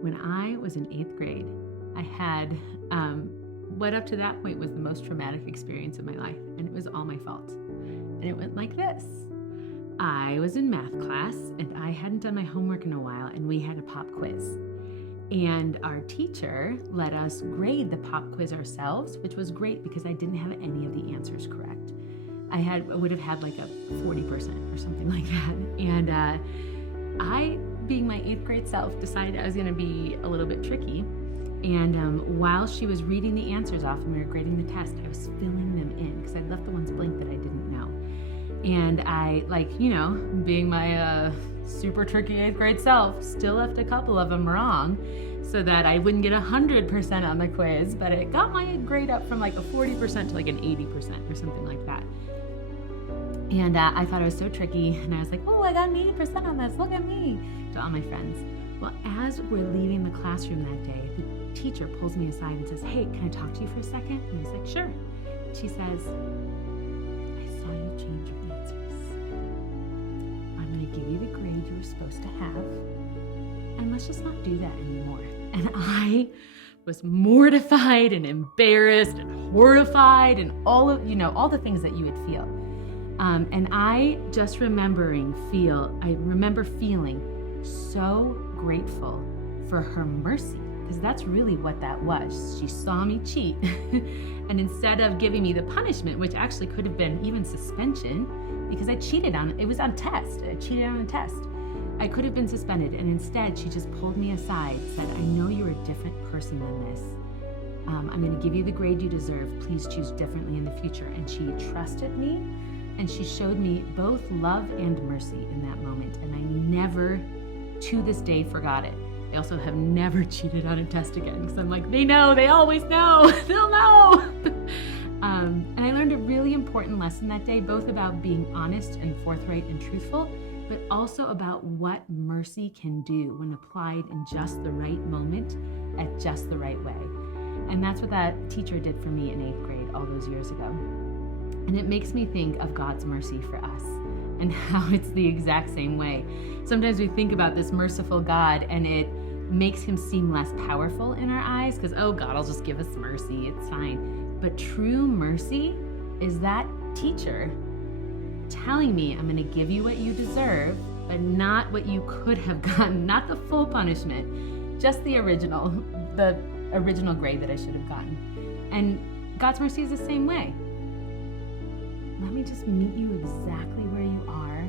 When I was in 8th grade, I had what up to that point was the most traumatic experience of my life, and it was all my fault. And it went like this. I was in math class, and I hadn't done my homework in a while, and we had a pop quiz. And our teacher let us grade the pop quiz ourselves, which was great because I didn't have any of the answers correct. I would have had like a 40% or something like that. And I, being my 8th grade self, decided I was going to be a little bit tricky. And while she was reading the answers off and we were grading the test, I was filling them in because I'd left the ones blank that I didn't know. And I, being my super tricky 8th grade self, still left a couple of them wrong so that I wouldn't get 100% on the quiz, but it got my grade up from like a 40% to like an 80% or something like that. And I thought I was so tricky, and I was like, oh, I got an 80% on this, look at me, to all my friends. Well, as we're leaving the classroom that day, the teacher pulls me aside and says, hey, can I talk to you for a second? And I was like, sure. She says, I saw you change your answers. I'm going to give you the grade you were supposed to have, and let's just not do that anymore. And I was mortified and embarrassed and horrified and all the things that you would feel. And I just remember feeling so grateful for her mercy, because that's really what that was. She saw me cheat, and instead of giving me the punishment, which actually could have been even suspension, because I cheated it was on test. I cheated on a test. I could have been suspended, and instead she just pulled me aside, said, I know you're a different person than this. I'm going to give you the grade you deserve. Please choose differently in the future. And she trusted me, and she showed me both love and mercy in that moment. And I never, to this day, forgot it. I also have never cheated on a test again, because I'm like, they know, they always know, they'll know. And I learned a really important lesson that day, both about being honest and forthright and truthful, but also about what mercy can do when applied in just the right moment at just the right way. And that's what that teacher did for me in 8th grade all those years ago. And it makes me think of God's mercy for us and how it's the exact same way. Sometimes we think about this merciful God and it makes him seem less powerful in our eyes because, oh, God will just give us mercy, it's fine. But true mercy is that teacher telling me, I'm going to give you what you deserve, but not what you could have gotten, not the full punishment, just the original grade that I should have gotten. And God's mercy is the same way. Let me just meet you exactly where you are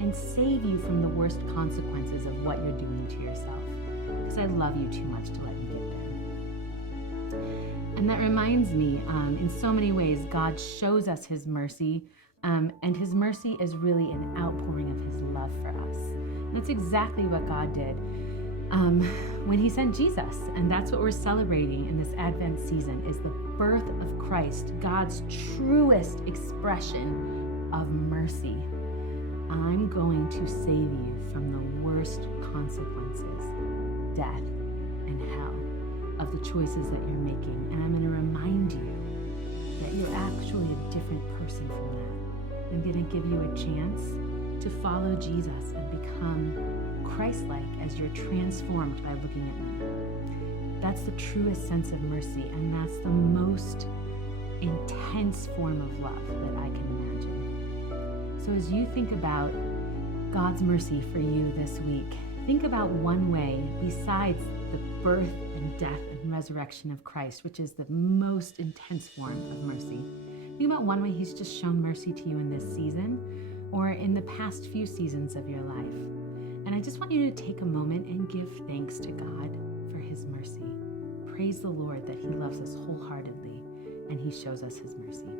and save you from the worst consequences of what you're doing to yourself, because I love you too much to let you get there. And that reminds me, in so many ways, God shows us his mercy, and his mercy is really an outpouring of his love for us. And that's exactly what God did when he sent Jesus. And that's what we're celebrating in this Advent season, is the birth of Christ, God's truest expression of mercy. I'm going to save you from the worst consequences, death and hell, of the choices that you're making. And I'm going to remind you that you're actually a different person from that. I'm going to give you a chance to follow Jesus and become Christ-like as you're transformed by looking at me. That's the truest sense of mercy, and that's the most intense form of love that I can imagine. So as you think about God's mercy for you this week, think about one way besides the birth and death and resurrection of Christ, which is the most intense form of mercy. Think about one way he's just shown mercy to you in this season or in the past few seasons of your life. And I just want you to take a moment and give thanks to God for his mercy. Praise the Lord that he loves us wholeheartedly and he shows us his mercy.